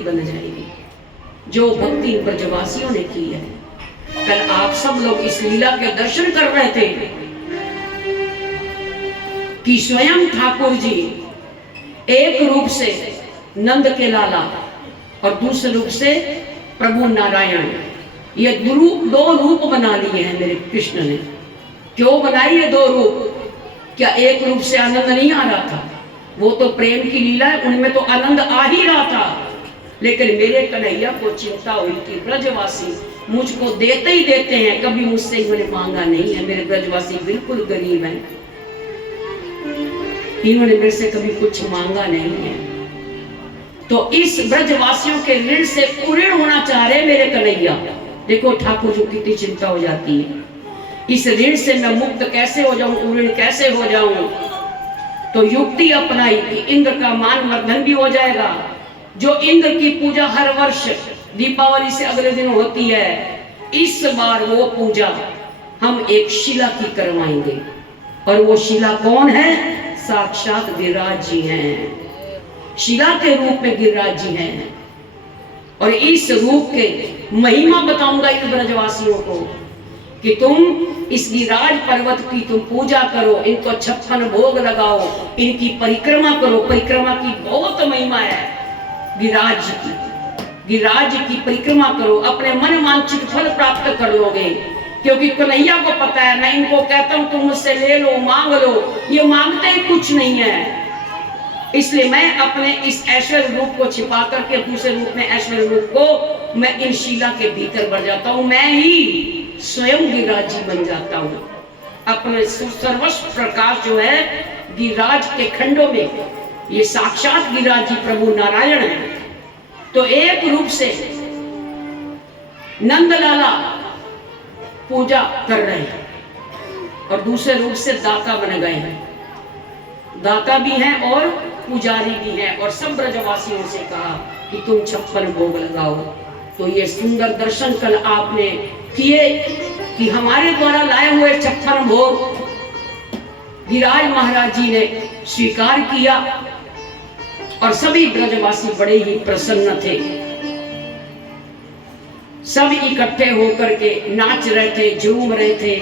भक्ति बन जाएगी, जो भक्ति ब्रजवासियों ने की है। कल आप सब लोग इस लीला के दर्शन कर रहे थे कि स्वयं ठाकुर जी एक रूप से नंद के लाला और दूसरे रूप से प्रभु नारायण, ये दो रूप बना लिए हैं मेरे कृष्ण ने। क्यों बनाई ये दो रूप? क्या एक रूप से आनंद नहीं आ रहा था? वो तो प्रेम की लीला है, उनमें तो आनंद आ ही रहा था। लेकिन मेरे कन्हैया को चिंता हुई कि ब्रजवासी मुझको देते ही देते हैं, कभी मुझसे इन्होंने मांगा नहीं है। मेरे ब्रजवासी बिल्कुल गरीब हैं, इन्होंने मेरे से कभी कुछ मांगा नहीं है। तो इस ब्रजवासियों के ऋण से पूर्ण होना चाह रहे मेरे कन्हैया। देखो ठाकुर जी कितनी चिंता हो जाती है, इस ऋण से मैं मुक्त कैसे हो जाऊं, ऋण कैसे हो जाऊं। तो युक्ति अपनाई कि इंद्र का मान वर्धन भी हो जाएगा। जो इंद्र की पूजा हर वर्ष दीपावली से अगले दिन होती है, इस बार वो पूजा हम एक शिला की करवाएंगे। और वो शिला कौन है? साक्षात गिरिराज जी हैं, शिला के रूप में गिरिराज जी हैं। और इस रूप के महिमा बताऊंगा इन ब्रजवासियों को कि तुम इस गिरिराज पर्वत की तुम पूजा करो, इनको 56 भोग लगाओ, इनकी परिक्रमा करो। परिक्रमा की बहुत महिमा है गिरिराज की। गिरिराज की परिक्रमा करो, अपने मन वांछित फल प्राप्त कर लोगे। क्योंकि कन्हैया को पता है, मैं इनको कहता हूं तुम मुझसे ले लो, मांग लो, ये मांगते ही कुछ नहीं है। इसलिए मैं अपने इस ऐश्वर्य रूप को छिपा करके दूसरे रूप में ऐश्वर्य रूप को मैं इन शिला के भीतर बढ़ जाता हूं। मैं ही स्वयं गिरिराज जी बन जाता हूं। अपने सर्वस्व प्रकाश जो है गिरिराज के खंडों में, ये साक्षात गिरिराज जी प्रभु नारायण है। तो एक रूप से नंदलाला पूजा कर रहे हैं और दूसरे रूप से दाता बन गए हैं। दाता भी हैं और पुजारी भी हैं। और सब ब्रजवासियों से कहा कि तुम 56 भोग लगाओ। तो ये सुंदर दर्शन कल आपने किए कि हमारे द्वारा लाए हुए 56 भोग गिरिराज महाराज जी ने स्वीकार किया और सभी ब्रजवासी बड़े ही प्रसन्न थे। सब इकट्ठे होकर के नाच रहे थे, झूम रहे थे,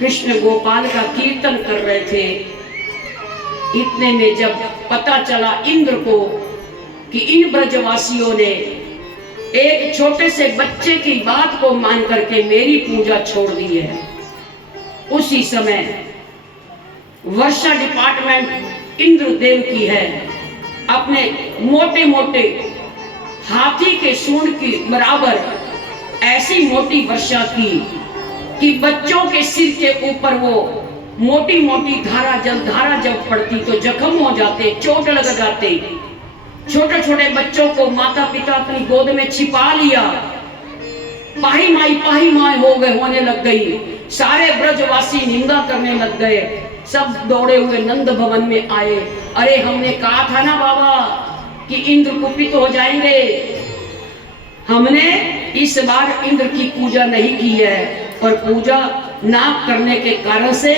कृष्ण गोपाल का कीर्तन कर रहे थे। इतने में जब पता चला इंद्र को कि इन ब्रजवासियों ने एक छोटे से बच्चे की बात को मान करके मेरी पूजा छोड़ दी है, उसी समय वर्षा डिपार्टमेंट इंद्रदेव की है, अपने मोटे मोटे हाथी के सूंड की बराबर ऐसी मोटी वर्षा की कि बच्चों के सिर के ऊपर वो मोटी मोटी धारा जब पड़ती तो जख्म हो जाते, चोट लग जाते। छोटे छोटे बच्चों को माता पिता अपनी गोद में छिपा लिया, पाही माई हो गए, होने लग गई। सारे ब्रजवासी निंदा करने लग गए। सब दौड़े हुए नंद भवन में आए। अरे हमने कहा था ना बाबा कि इंद्र कुपित हो जाएंगे, हमने इस बार इंद्र की पूजा नहीं की है और पूजा ना करने के कारण से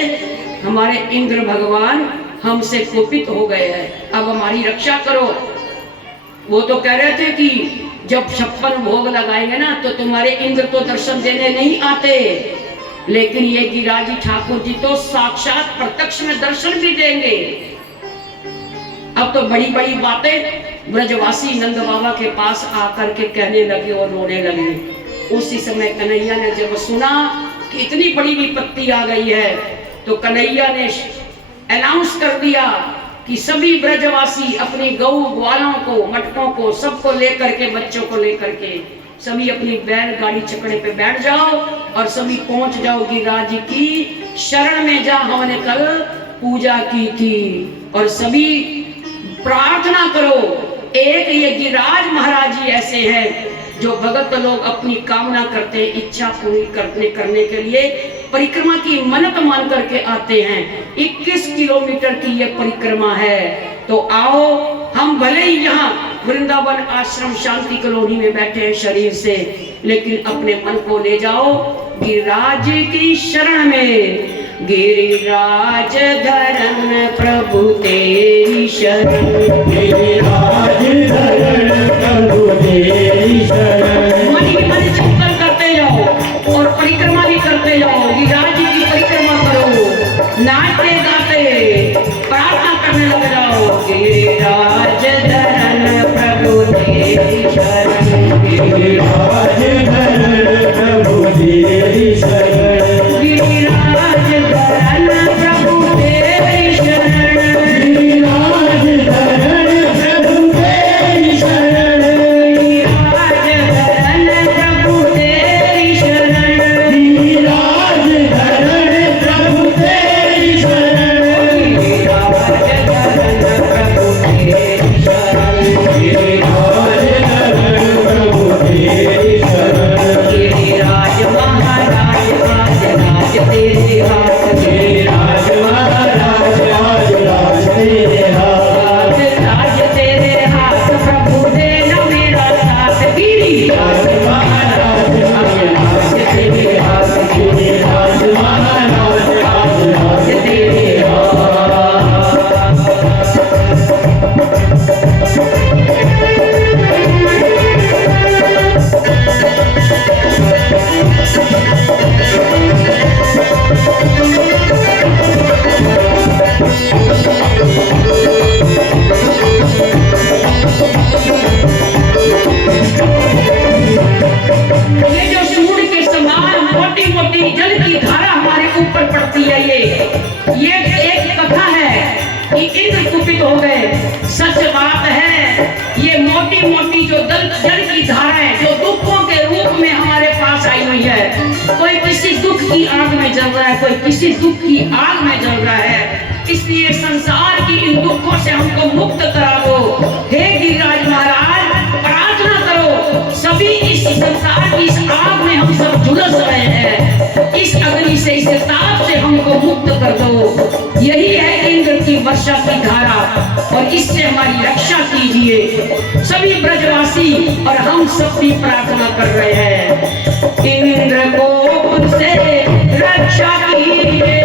हमारे इंद्र भगवान हमसे कुपित हो गए हैं, अब हमारी रक्षा करो। वो तो कह रहे थे कि जब 56 भोग लगाएंगे ना तो तुम्हारे इंद्र तो दर्शन देने नहीं आते, लेकिन ये गिरिराज जी ठाकुर जी तो साक्षात प्रत्यक्ष में दर्शन भी देंगे। अब तो बड़ी बड़ी बातें ब्रजवासी नंद बाबा के पास आकर के कहने लगे और रोने लगे। उसी समय कन्हैया ने जब सुना कि इतनी बड़ी विपत्ति आ गई है तो कन्हैया ने अनाउंस कर दिया कि सभी ब्रजवासी अपनी गौ ग्वालों को, मटकों को, सबको लेकर के, बच्चों को लेकर के सभी अपनी बैलगाड़ी छकड़े पे बैठ जाओ और सभी पहुंच जाओ गिरिराज जी की शरण में, जहां हमने कल पूजा की थी। और सभी प्रार्थना करो। एक ये गिरिराज महाराज जी ऐसे हैं जो भगत लोग अपनी कामना करते, इच्छा पूरी करने के लिए परिक्रमा की मन्नत मान करके आते हैं। 21 किलोमीटर की ये परिक्रमा है। तो आओ, हम भले ही यहाँ वृंदावन आश्रम शांति कॉलोनी में बैठे हैं शरीर से, लेकिन अपने मन को ले जाओ गिरिराज की शरण में। गिरिराज धरन प्रभु तेरी शरण, गिरिराज धरन मोटी मोटी जो जल की धाराएं जो दुखों के रूप में हमारे पास आई हुई है, कोई किसी दुख की आग में जल रहा है, कोई किसी दुख की आग में जल रहा है। इसलिए संसार की इन दुखों से हमको मुक्त करा दो। हे गिरिराज महाराज, प्रार्थना करो, सभी इस संसार की इस आग में हम सब झुलस रहे हैं, इस अग्नि से, इस ताप से हमको मुक्त कर दो। यही है इंद्र की वर्षा की धारा, और इससे हमारी रक्षा कीजिए। सभी ब्रजवासी और हम सब भी प्रार्थना कर रहे हैं, इंद्र कोप से रक्षा कीजिए,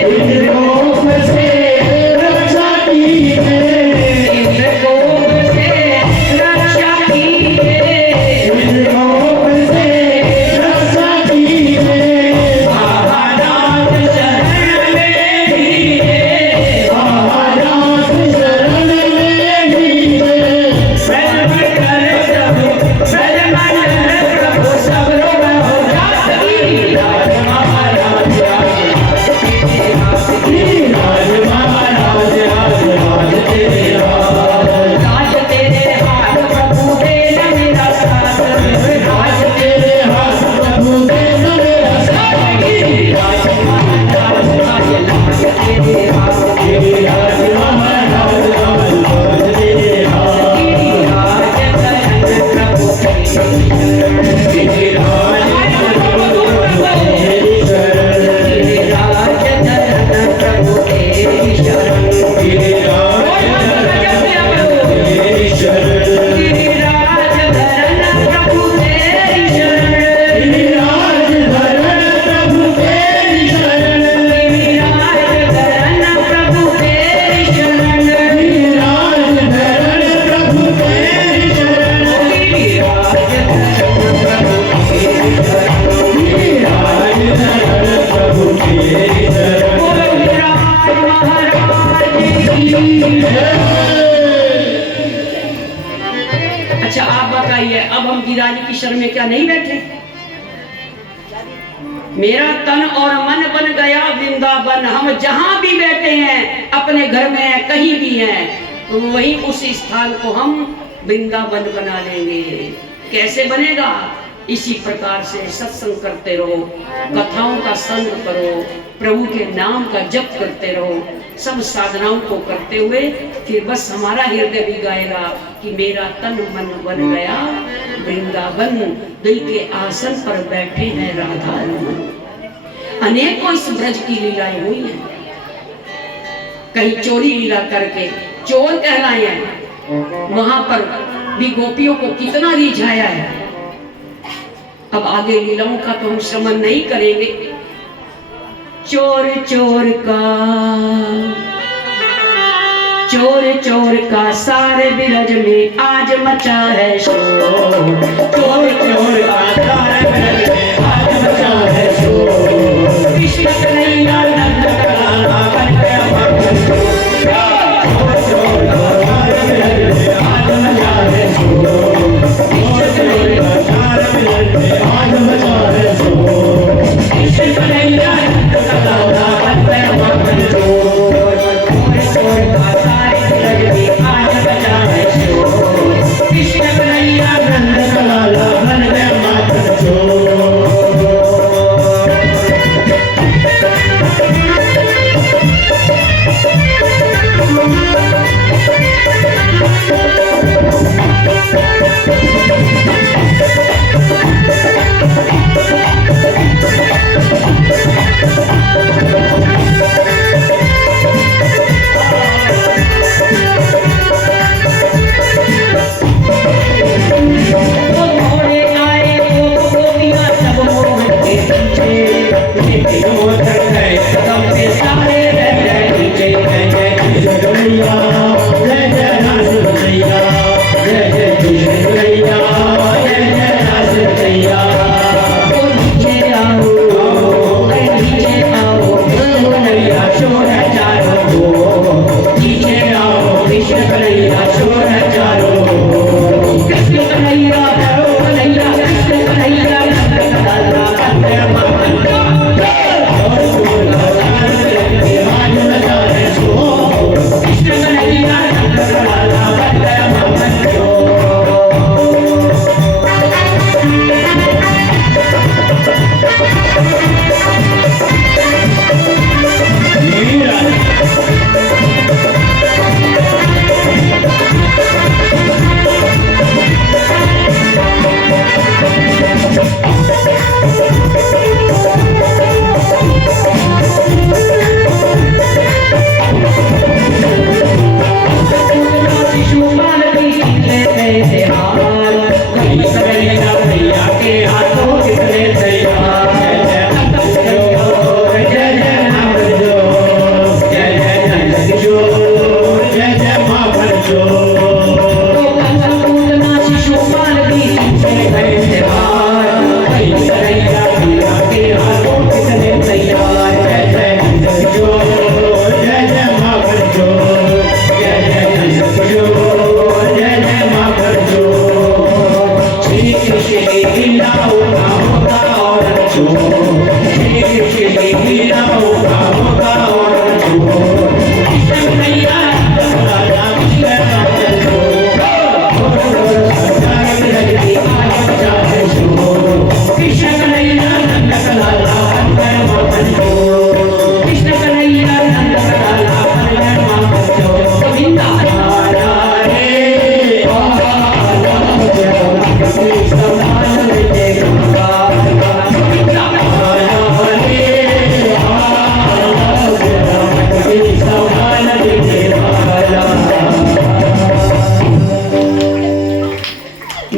इंद्र कोप से रक्षा कीजिए, इंद्र कोप से रक्षा कीजिए, इंद्र कोप से रक्षा कीजिए। महाराज शरण में लीजिए, महाराज शरण में लीजिए, प्रभु सब लोग हो जाती राज महाराज अच्छा आप बताइए, अब हम गिरिराज की शरण में क्या नहीं बैठे? मेरा तन और मन बन गया वृंदावन। हम जहां भी बैठे हैं, अपने घर में हैं, कहीं भी हैं, तो वही उस स्थान को हम वृंदावन बना लेंगे। कैसे बनेगा? इसी प्रकार से सत्संग करते रहो, कथाओं का संग करो, प्रभु के नाम का जप करते रहो, सब साधनाओं को करते हुए फिर बस हमारा हृदय भी गाएगा कि मेरा तन मन बन गया वृंदावन, दिल के आसन पर बैठे हैं राधा रमन। अनेकों इस ब्रज की लीलाएं हुई हैं, कहीं चोरी लीला करके चोर कहलाए हैं, वहां पर भी गोपियों को कितना रिझाया है। अब आगे लीलाओं का तो हम श्रवण नहीं करेंगे। चोर चोर का सारे ब्रज में आज मचा है शोर, चोर चोर का सारे ब्रज में आज मचा है शोर। कृष्ण कन्हैया नंद लाला बन गया भक्त चोर, चोर का सारे ब्रज में आज मचा है शोर, कृष्ण कन्हैया सारे ब्रज में आज मचा है शोर, कृष्ण कन्हैया नंद लाला बन गया भक्त चोर, चोर का सारे ब्रज में आज मचा है शोर, कृष्ण कन्हैया नंद लाला बन गया भक्त चोर।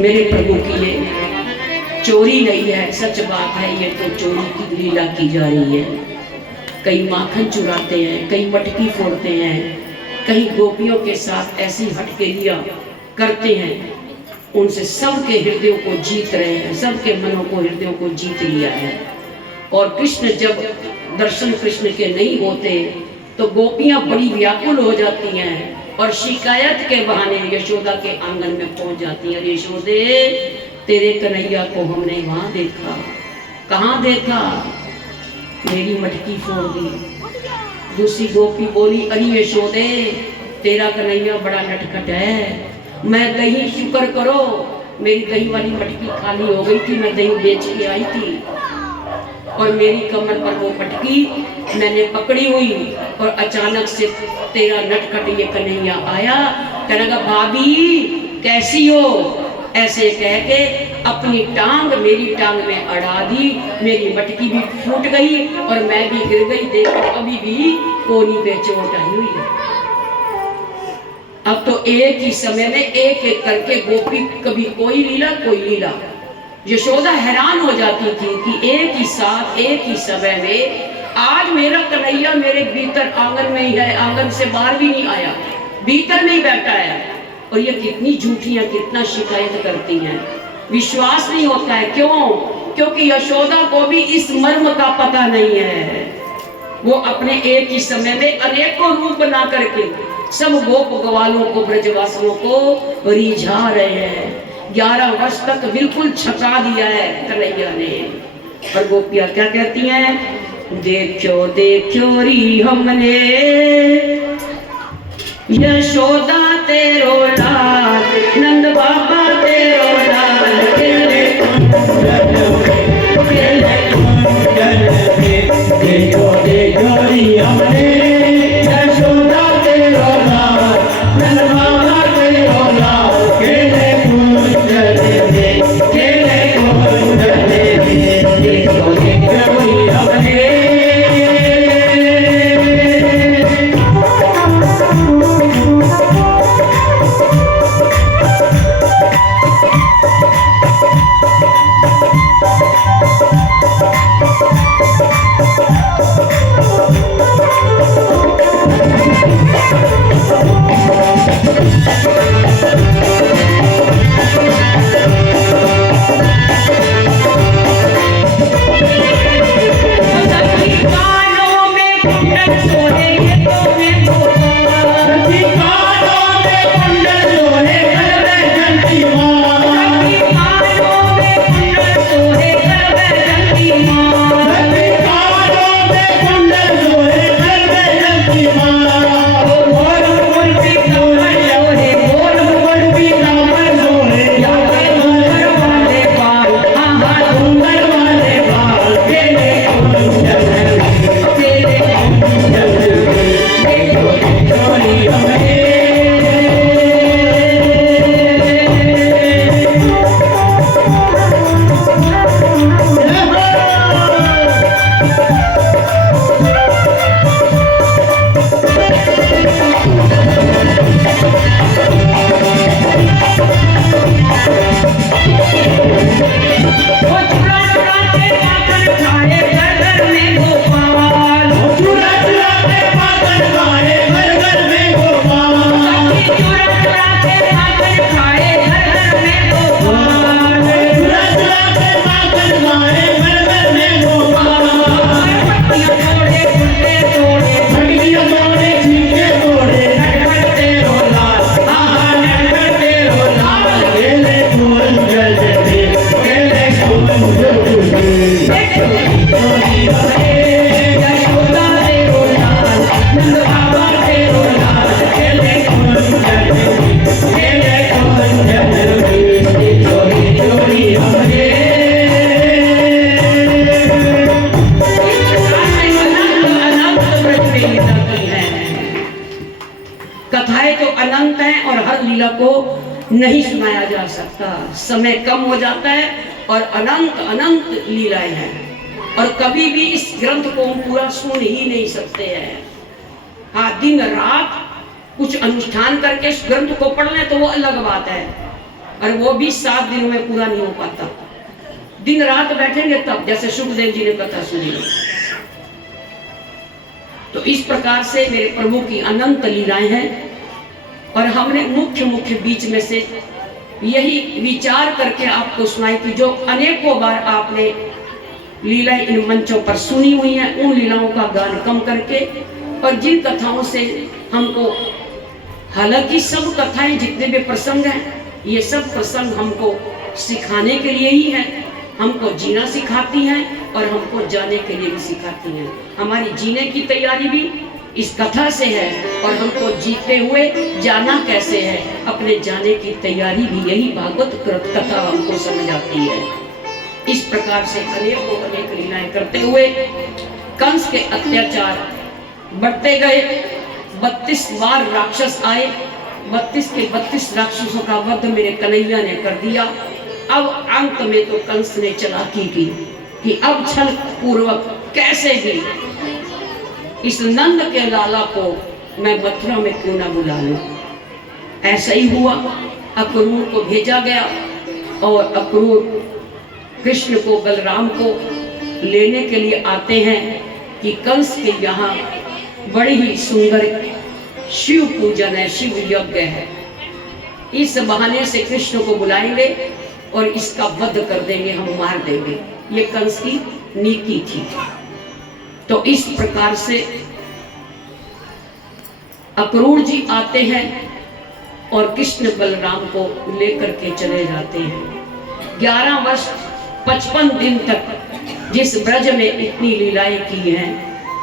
मेरे प्रभु की ये चोरी नहीं है, सच बात है, ये तो चोरी की लीला की जा रही है। कई माखन चुराते हैं, कई मटकी फोड़ते हैं, कई गोपियों के साथ ऐसी हट के लिया करते हैं, उनसे सबके हृदयों को जीत रहे हैं, सबके मनों को हृदयों को जीत लिया है। और कृष्ण जब दर्शन कृष्ण के नहीं होते तो गोपियां बड़ी व्याकुल हो जाती हैं और शिकायत के बहाने यशोदा के आंगन में पहुंच जाती हैं। यशोदे, तेरे कन्हैया को हमने वहां देखा। कहाँ देखा? मेरी मटकी फोड़ दी। दूसरी गोपी बोली, अरे यशोदे, तेरा कन्हैया बड़ा नटखट है, मैं दही, शुक्र करो मेरी दही वाली मटकी खाली हो गई थी, मैं दही बेच के आई थी और मेरी कमर पर वो मटकी मैंने पकड़ी हुई और अचानक से तेरा नटखट ये कन्हैया आया, कहेगा भाभी कैसी हो, ऐसे कह के अपनी टांग मेरी टांग में अड़ा दी, मेरी मटकी भी फूट गई और मैं भी गिर गई। देखो अभी भी कोनी पे चोट आई हुई है। अब तो एक ही समय में एक एक करके गोपी, कभी कोई लीला कोई लीला। यशोदा हैरान हो जाती थी कि एक ही साथ एक ही समय में आज मेरा कन्हैया मेरे भीतर आंगन में ही है, आंगन से बाहर भी नहीं आया, भीतर में ही बैठा है। और ये कितनी झूठियां, कितना शिकायत करती हैं, विश्वास नहीं होता है। क्यों? क्योंकि यशोदा को भी इस मर्म का पता नहीं है। वो अपने एक ही समय में अनेकों रूप बना करके सब गोप गवालों को, ब्रजवासियों को रिझा रहे हैं। 11 वर्ष तक बिल्कुल छका दिया है कन्हैया ने। और गोपियां क्या कहती हैं? देखो देखो री हमने यशोदा तेरो लाल, नंद बाबा तेरो लाल, खेले देखो देखो री हमने यशोदा तेरो लाल, नंद बाबा तेरो लाल, खेले देखो देखो री हमने। कथाएं तो अनंत हैं और हर लीला को नहीं सुनाया जा सकता, समय कम हो जाता है और अनंत अनंत लीलाएं हैं और कभी भी इस ग्रंथ को हम पूरा सुन ही नहीं सकते हैं। हाँ, दिन रात कुछ अनुष्ठान करके इस ग्रंथ को पढ़ लें तो वो अलग बात है, और वो भी 7 दिनों में पूरा नहीं हो पाता। दिन रात बैठेंगे तब, जैसे सुखदेव जी ने कथा सुनी। तो इस प्रकार से मेरे प्रभु की अनंत लीलाएं हैं। और हमने मुख्य बीच में से यही विचार करके आपको सुनाई कि जो अनेकों बार आपने लीलाएं इन मंचों पर सुनी हुई हैं, उन लीलाओं का गान कम करके, और जिन कथाओं से हमको, हालांकि सब कथाएं जितने भी प्रसंग हैं, ये सब प्रसंग हमको सिखाने के लिए ही हैं, हमको जीना सिखाती हैं और हमको जाने के लिए भी सिखाती हैं। हमारी जीने की तैयारी भी इस कथा से है और हमको जीते हुए जाना कैसे है, अपने जाने की तैयारी भी यही भागवत कथा हमको समझ आती है। इस प्रकार से अनेक लीलाएं करते हुए कंस के अत्याचार बढ़ते गए। 32 बार राक्षस आए, 32 के 32 राक्षसों का वध मेरे कन्हैया ने कर दिया। अब अंत में तो कंस ने चालाकी की कि अब छल पूर्वक कैसे भी इस नंद के लाला को मैं मथुरा में क्यों ना बुला लूं। ऐसा ही हुआ, अक्रूर को भेजा गया और अक्रूर कृष्ण को, बलराम को लेने के लिए आते हैं कि कंस के यहाँ बड़ी ही सुंदर शिव पूजन है, शिव यज्ञ है। इस बहाने से कृष्ण को बुलाएंगे और इसका वध कर देंगे, हम मार देंगे। ये कंस की नीति थी। तो इस प्रकार से अक्रूर जी आते हैं और कृष्ण बलराम को लेकर के चले जाते हैं। 11 वर्ष 55 दिन तक जिस ब्रज में इतनी लीलाएं की हैं,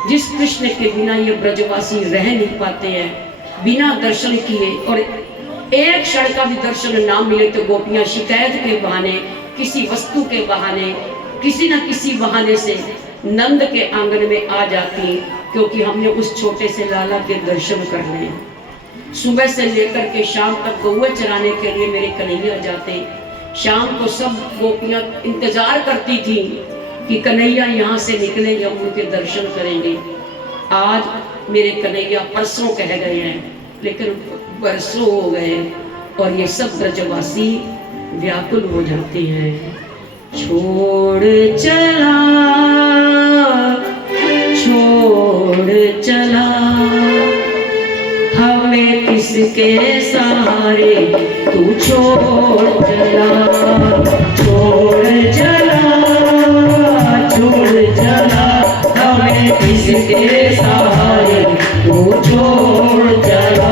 जिस कृष्ण के बिना ये ब्रजवासी रह नहीं पाते हैं, बिना दर्शन किए, और एक क्षण का भी दर्शन ना मिले तो गोपियां शिकायत के बहाने, किसी वस्तु के बहाने, किसी न किसी बहाने से नंद के आंगन में आ जाती, क्योंकि हमने उस छोटे से लाला के दर्शन करने हैं। सुबह से लेकर के शाम तक गौए चराने के लिए मेरे कन्हैया जाते। शाम को सब गोपियां इंतजार करती थी कि कन्हैया यहाँ से निकलेंगे, हम उनके दर्शन करेंगे। आज मेरे कन्हैया परसों कह गए हैं, लेकिन बरसों हो गए और ये सब ब्रजवासी व्याकुल हो जाते हैं। छोड़ चला, छोड़ चला, हमें किसके सहारे, तू छोड़ चला, छोड़ चला, छोड़ चला, हमें किसके सहारे, तू छोड़ चला।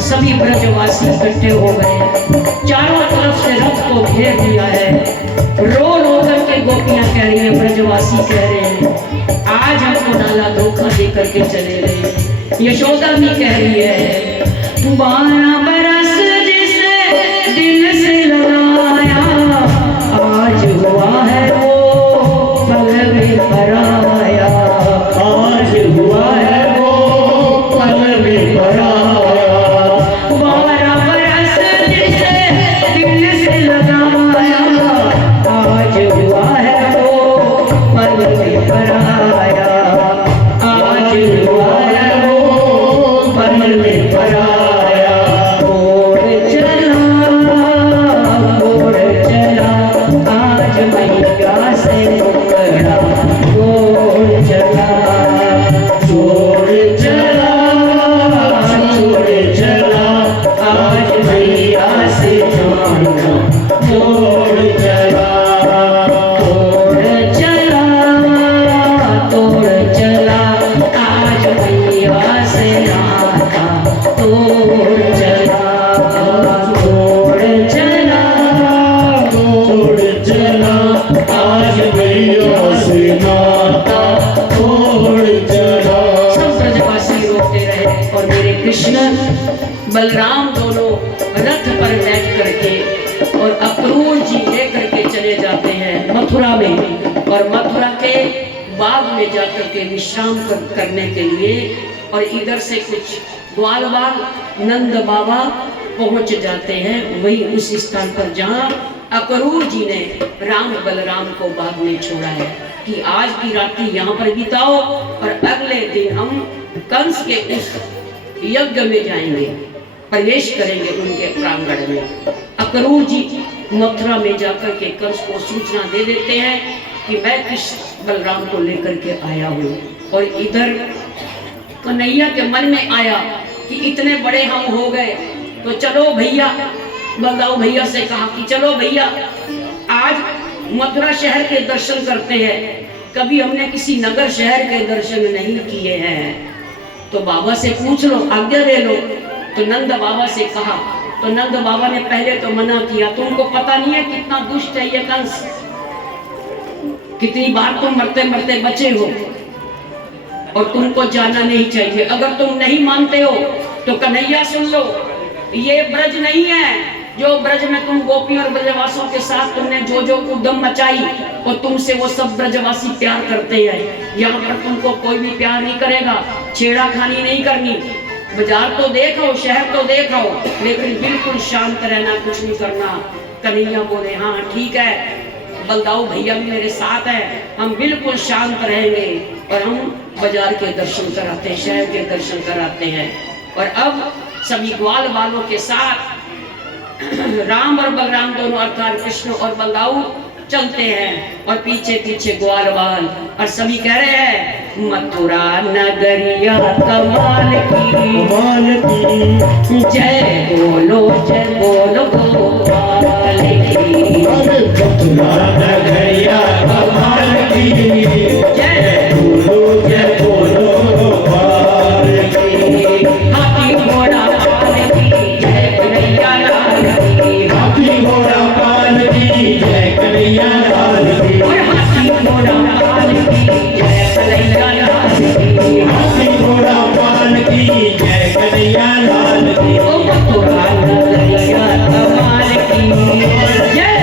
सभी ब्रजवासी इकट्ठे हो गए, चारों तरफ से रथ को घेर दिया है। रो रो करके गोपियां कह रही हैं, ब्रजवासी कह रहे हैं, आज हमको नाला धोखा दे करके चले गए। यशोदा भी कह रही है, 12 बरस जिसे दिल से लगाया, आज हुआ है वो पल में पराया, आज हुआ है वो पल में पराया। कृष्ण बलराम दोनों रथ पर बैठ करके और अक्रूर जी लेकर के चले जाते हैं मथुरा में, और मथुरा के बाग में जाकर के विश्राम करने के लिए। और इधर से कुछ ग्वाल बाल नंद बाबा पहुंच जाते हैं वही उस स्थान पर जहां अक्रूर जी ने राम बलराम को बाग में छोड़ा है कि आज की रात्रि यहाँ पर बिताओ और अगले दिन हम कंस के उस यज्ञ में जाएंगे, प्रवेश करेंगे उनके प्रांगण में। अक्रूर जी मथुरा में जाकर के कंस को सूचना दे देते हैं कि मैं कृष्ण बलराम को लेकर के आया हूँ। और इधर कन्हैया के मन में आया कि इतने बड़े हम हो गए तो चलो भैया, बलदाऊ भैया से कहा कि चलो भैया आज मथुरा शहर के दर्शन करते हैं, कभी हमने किसी नगर शहर के दर्शन नहीं किए हैं, तो बाबा से पूछ लो, आज्ञा दे लो। तो नंद बाबा से कहा, तो नंद बाबा ने पहले तो मना किया, तुमको पता नहीं है कितना दुष्ट है ये कंस, कितनी बार तुम मरते मरते बचे हो और तुमको जाना नहीं चाहिए। अगर तुम नहीं मानते हो तो कन्हैया सुन लो, ये ब्रज नहीं है जो ब्रज में तुम गोपियों और ब्रजवासियों के साथ तुमने जो उद्यम मचाई और तुमसे वो सब ब्रजवासी प्यार करते हैं। यहाँ पर तुमको कोई भी प्यार नहीं करेगा, छेड़ाखानी नहीं करनी, बाजार तो देखो, शहर तो देखो, लेकिन बिल्कुल शांत रहना, कुछ नहीं करना। कन्हैया बोले हाँ ठीक है, बलदाऊ भैया भी मेरे साथ है, हम बिल्कुल शांत रहेंगे और हम बाजार के दर्शन कराते हैं, शहर के दर्शन कराते हैं। और अब सभी ग्वाल बालों के साथ राम और बलराम दोनों अर्थात कृष्ण और बलदाऊ चलते हैं और पीछे पीछे ग्वाल बाल, और सभी कह रहे हैं मथुरा नगरिया कमाल की, जय बोलो गोपाल की, मथुरा नगरिया कमाल की, जय बोलो गोपाल की। हाथी घोड़ा पाल की जय कन्हैया लाल की, हाथी घोड़ा पाल की जय कन्हैया लाल की, और हाथी घोड़ा पाल की जय कन्हैया लाल की, हाथी घोड़ा पाल की जय कन्हैया लाल की। ओ मथुरा नगरिया कमाल की, जय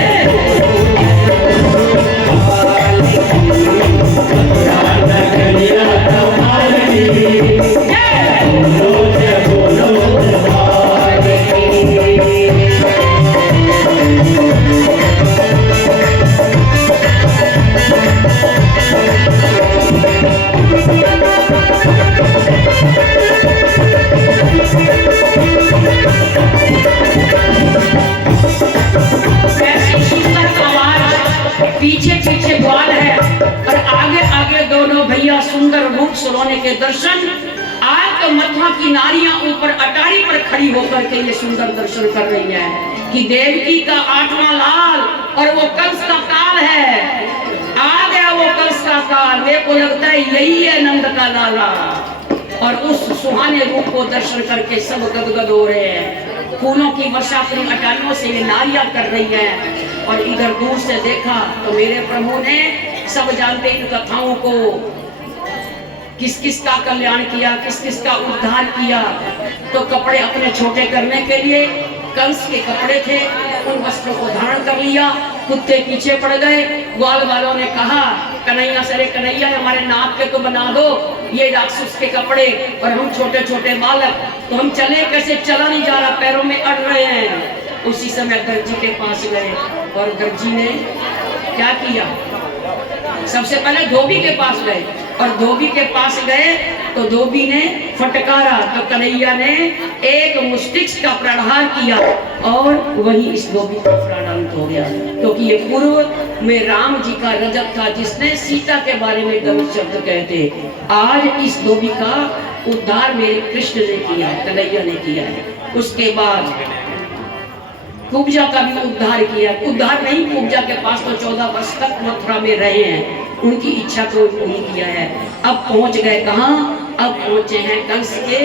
मथुरा नगरिया कमाल की, बोलो गोपाल की। कैसी सुंदर आवाज, पीछे पीछे ग्वाल है और आगे आगे दोनों भैया सुंदर रूप सलोने के दर्शन। आज तो मथुरा की नारियां ऊपर अटारी पर खड़ी होकर के ये सुंदर दर्शन कर रही हैं कि देवकी का 8वां लाल और वो कंस का काल है, आ गया वो कंस का काल, मेरे को लगता है यही है नंद का लाला। और उस सुहाने रूप को दर्शन करके सब गदगद हो रहे हैं, फूलों की वर्षा अपनी अटारियों से ये नारियां कर रही हैं। और इधर दूर से देखा तो मेरे प्रभु ने, सब जानते इन कथाओं को, किस किस का कल्याण किया, किस किस का उद्धार किया। तो कपड़े अपने छोटे करने के लिए कंस के कपड़े थे, उन वस्त्रों को धारण कर लिया, कुत्ते पीछे पड़ गए। ग्वाल वालों ने कहा कन्हैया से, कन्हैया हमारे नाक पे तो बना दो ये राक्षस के कपड़े, और हम छोटे छोटे बालक, तो हम चले कैसे, चला नहीं जा रहा, पैरों में अड़ रहे हैं। उसी समय दर्जी के पास गए और दर्जी ने क्या किया, सबसे पहले धोबी के पास गए और धोबी के पास गए तो धोबी ने फटकारा तो कन्हैया ने एक मुष्टिक का प्रहार किया और वही इस धोबी का प्राणांत हो गया, क्योंकि ये पूर्व में राम जी का रजत था जिसने सीता के बारे में गलत शब्द कहते। आज इस धोबी का उद्धार मेरे कृष्ण ने किया, कन्हैया ने किया है। उसके बाद कुब्जा का भी उद्धार किया, उद्धार नहीं, कुब्जा के पास तो 14 वर्ष तक मथुरा में रहे हैं, उनकी इच्छा को पूरी किया है। अब पहुंच गए कहाँ, अब पहुंचे हैं कंस के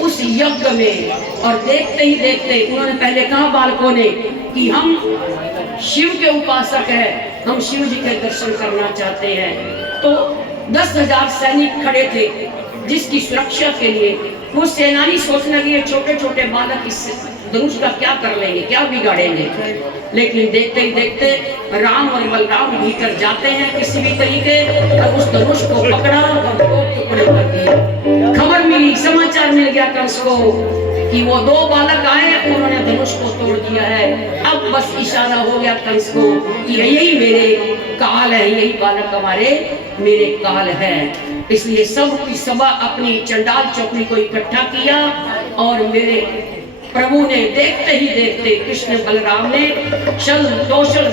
उस यज्ञ में। और देखते ही देखते उन्होंने पहले कहा बालकों ने कि हम शिव के उपासक हैं, हम शिव जी के दर्शन करना चाहते हैं। तो 10,000 सैनिक खड़े थे जिसकी सुरक्षा के लिए वो सेनानी सोचने लगी छोटे छोटे बालक इस धनुष का क्या कर लेंगे, क्या बिगाड़ेंगे। लेकिन देखते ही देखते राम और बलराम भीतर जाते हैं किसी भी तरीके, और उस धनुष को पकड़ा और दो टुकड़े कर दिए। खबर मिली, समाचार मिल गया कंस को कि वो दो बालक आए, उन्होंने धनुष को तोड़ दिया है। अब बस इशारा हो गया कंस को कि यही मेरे काल है, यही बालक हमारे मेरे काल है। इसलिए सब की सभा अपनी चंडाल चौकड़ी को इकट्ठा किया, और मेरे प्रभु ने देखते ही देखते कृष्ण बलराम ने छल कौशल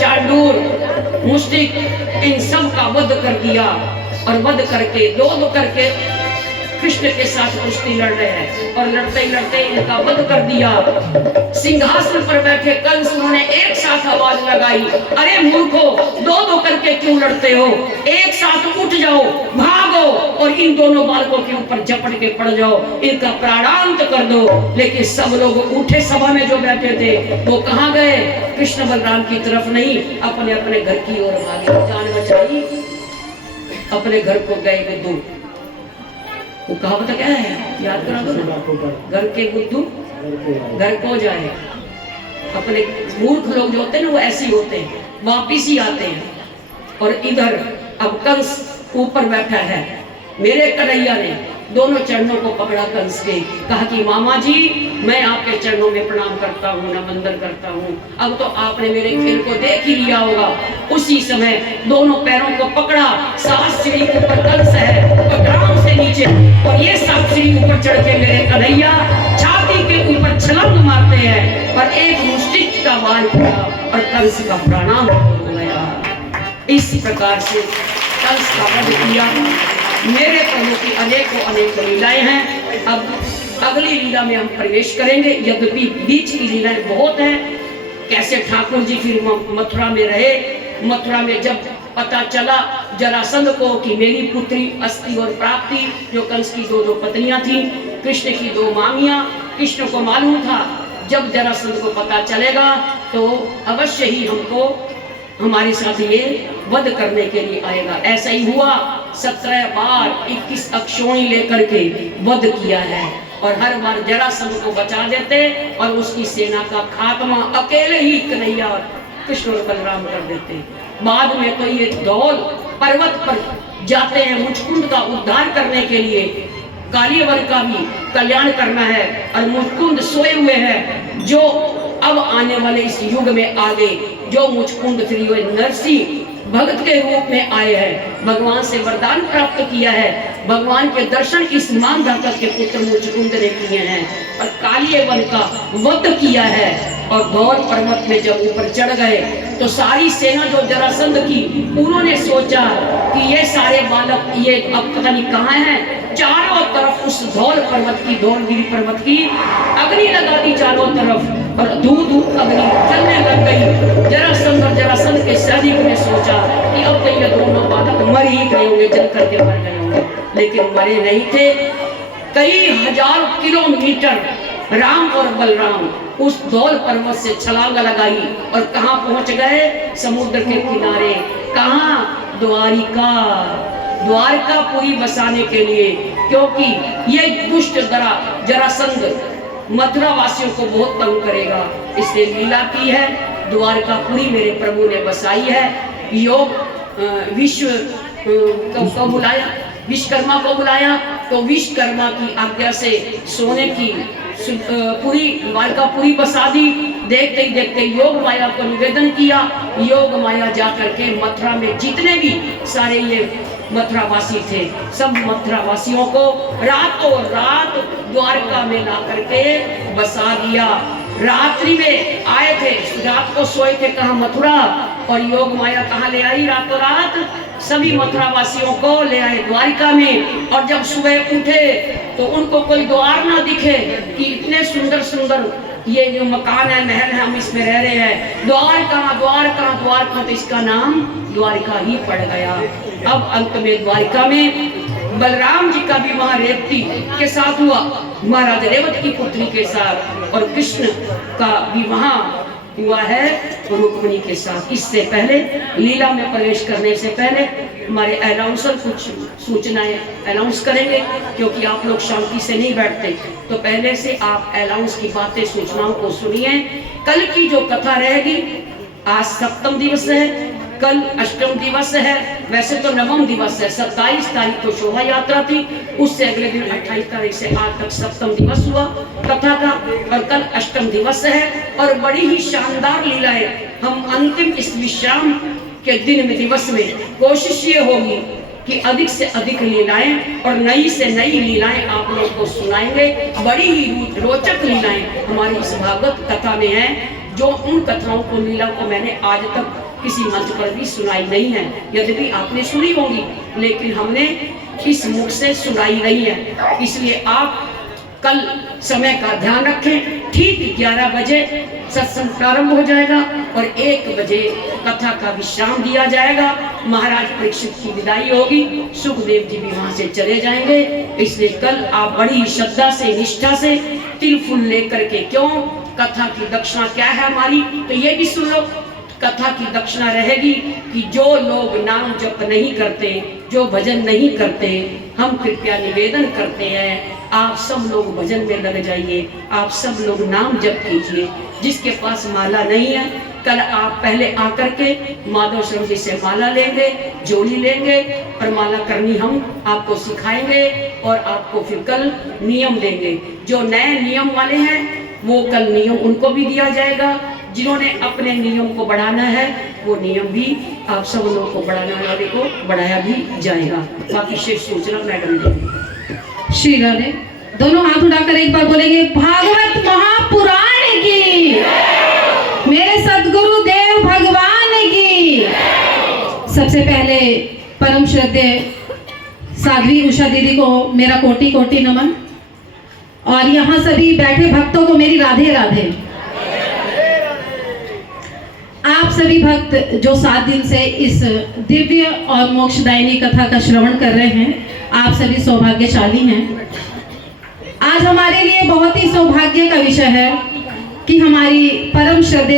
चांडूर मुष्टिक इन सब का वध कर दिया। और वध करके दो करके कृष्ण के साथ कुश्ती लड़ रहे हैं, और लड़ते लड़ते इनका वध कर दिया। सिंहासन पर बैठे कंस उन्होंने एक साथ आवाज लगाई, अरे मूर्खो, दो करके क्यों लड़ते हो, एक साथ उठ जाओ, भागो और इन दोनों बालकों के ऊपर झपट के पड़ जाओ, इनका प्राणांत कर दो। लेकिन सब लोग उठे, सभा में जो बैठे थे वो कहाँ गए, कृष्ण बलराम की तरफ नहीं, अपने अपने घर की ओर भागे। जान बचाई, अपने घर को गए बुद्धू। वो कहावत क्या है, याद करा दो ना, घर के बुद्धू घर को जाए। अपने मूर्ख लोग जो होते हैं ना, वो ऐसे ही होते हैं, वापिस ही आते हैं। और इधर अब कंस ऊपर बैठा है, मेरे कन्हैया ने दोनों चरणों को पकड़ा कंस के, कहा कि मामा जी मैं आपके चरणों में प्रणाम करता हूँ, नमन करता हूँ। अब तो आपने मेरे खेल को देख ही लिया होगा। उसी समय दोनों पैरों को पकड़ा, 7 सीढ़ी ऊपर कंस है और ग्राम से नीचे, और ये 7 सीढ़ी ऊपर चढ़ के मेरे कन्हैया छाती के ऊपर छलांग मारते हैं, और एक मुष्टिक का वार किया और कंस का प्रणाम हो गया। इस प्रकार से कंस का वध किया। मेरे प्रभु की अनेक लीलाएं हैं। अब अगली लीला में हम प्रवेश करेंगे, यद्यपि बीच की लीलाएं बहुत हैं। कैसे ठाकुर जी फिर मथुरा में रहे। मथुरा में जब पता चला जरासंध को कि मेरी पुत्री अस्थि और प्राप्ति, जो कंस की दो पत्नियां थी, कृष्ण की 2 मामियां, कृष्ण को मालूम था जब जरासंध को पता चलेगा तो अवश्य ही हमको हमारे साथ ये वध करने के लिए आएगा। ऐसा ही हुआ, 17 बार 21 अक्षौणी लेकर के वध किया है, और हर बार जरासंध को बचा देते और उसकी सेना का खात्मा अकेले ही कन्हैया कृष्ण और बलराम कर देते। बाद में तो ये धौल पर्वत पर जाते हैं मुचकुंद का उद्धार करने के लिए, कालीवर का भी कल्याण करना है, और मुचकुंद सोए हुए हैं जो अब आने वाले इस युग में आगे जो मुचकुंद फिर हुए नरसिंह भगत के रूप में आए हैं, भगवान से वरदान प्राप्त किया है, भगवान के दर्शन इस मानधाता के पुत्र मुचकुंद ने किए हैं, और कालिये वन का वध किया है। और धौल पर्वत में जब ऊपर चढ़ गए तो सारी सेना जो जरासंध की, उन्होंने सोचा कि ये सारे बालक ये अब पता नहीं कहाँ हैं। चारों तरफ उस धौल पर्वत की, धौलगिरी पर्वत की अग्नि लगा दी चारों तरफ, और धू अग्नि जलने लग गई। जरासंध के सैनिक ने सोचा कि अब तो ये दोनों बालक मर ही गए होंगे, जल करके मर गए होंगे, लेकिन मरे नहीं थे। कई हजार किलोमीटर राम और बलराम उस धौल पर्वत से छलांग लगाई, और कहाँ पहुंच गए, समुद्र के किनारे। कहाँ, द्वारकापुरी बसाने के लिए, क्योंकि ये दुष्ट जरासंध मथुरा वासियों को बहुत तंग करेगा, इसलिए लीला की है। द्वारकापुरी मेरे प्रभु ने बसाई है। योग विश्व को बुलाया, विश्वकर्मा को बुलाया, तो विश्वकर्मा की आज्ञा से सोने की पूरी द्वारकापुरी बसा दी। देखते ही देखते योग माया को निवेदन किया। योग माया जा करके मथुरा में जितने भी सारे ये मथुरा वासी थे, सब मथुरा वासियों को रातों रात द्वारका में ला करके बसा दिया। रात्रि में आए थे, रात को सोए थे कहाँ, मथुरा, और योग माया कहाँ ले आई, रातों रात सभी मथुरा वासियों को ले आए द्वारिका में। और जब सुबह उठे तो उनको कोई द्वार ना दिखे कि इतने सुंदर सुंदर ये जो मकान है, महल है, हम इसमें रह रहे हैं, द्वार कहाँ, तो इसका नाम द्वारिका ही पड़ गया। अब अंत में द्वारिका में बलराम जी का विवाह रेवती के साथ हुआ, महाराज रेवत की पुत्री के साथ, और कृष्ण का विवाह हुआ है रुक्मिणी के साथ। इससे पहले लीला में प्रवेश करने से पहले हमारे अनाउंसर कुछ सूचनाएं अनाउंस करेंगे, क्योंकि आप लोग शांति से नहीं बैठते, तो पहले से आप अनाउंस की बातें सूचनाओं को सुनिए। कल की जो कथा रहेगी, आज सप्तम दिवस है, कल अष्टम दिवस है, वैसे तो नवम दिवस है। 27 तारीख को शोभा यात्रा थी, उससे अगले दिन 28 तारीख से आज तक सप्तम दिवस हुआ कथा का, और कल अष्टम दिवस है। और बड़ी ही शानदार लीला है। हम अंतिम इस विश्राम के दिन में, दिवस में, कोशिश ये होगी कि अधिक से अधिक लीलाएं और नई से नई लीलाएं आप लोग को सुनाएंगे। बड़ी ही रोचक लीलाएं हमारी इस भागवत कथा में है, जो उन कथाओं को, लीला को मैंने आज तक किसी मंच पर भी सुनाई नहीं है। यद्यपि आपने सुनी होगी, लेकिन हमने इस मुख से सुनाई नहीं है। इसलिए आप कल समय का ध्यान रखें। ठीक 11 बजे सत्संग प्रारंभ हो जाएगा और 1 बजे कथा का विश्राम दिया जाएगा। महाराज परीक्षित की विदाई होगी, सुखदेव जी भी वहां से चले जाएंगे। इसलिए कल आप बड़ी श्रद्धा से, निष्ठा से, तिल फूल लेकर के, क्यों, कथा की दक्षिणा क्या है हमारी, तो ये भी सुन लो। कथा की दक्षिणा रहेगी कि जो लोग नाम जप नहीं करते, जो भजन नहीं करते, हम कृपया निवेदन करते हैं आप सब लोग भजन में लग जाइए, आप सब लोग नाम जप कीजिए। जिसके पास माला नहीं है, कल आप पहले आकर के माधव शर्मा जी से माला लेंगे, जोड़ी लेंगे, और माला करनी हम आपको सिखाएंगे और आपको फिर कल नियम देंगे। जो नए नियम वाले हैं वो कल नियम उनको भी दिया जाएगा। जिन्होंने अपने नियम को बढ़ाना है, वो नियम भी आप सब लोगों को, बढ़ाने वाले को बढ़ाया भी जाएगा। बाकी शेष सूचना मैडम देंगे। श्री राधे। दोनों हाथ उठाकर एक बार बोलेंगे, भागवत महापुराण की, मेरे सदगुरु देव भगवान की। सबसे पहले परम श्रद्धेय साध्वी उषा दीदी को मेरा कोटि कोटि नमन, और यहाँ सभी बैठे भक्तों को मेरी राधे राधे। आप सभी भक्त जो 7 दिन से इस दिव्य और मोक्षदायिनी कथा का श्रवण कर रहे हैं, आप सभी सौभाग्यशाली हैं। आज हमारे लिए बहुत ही सौभाग्य का विषय है कि हमारी परम श्रद्धेय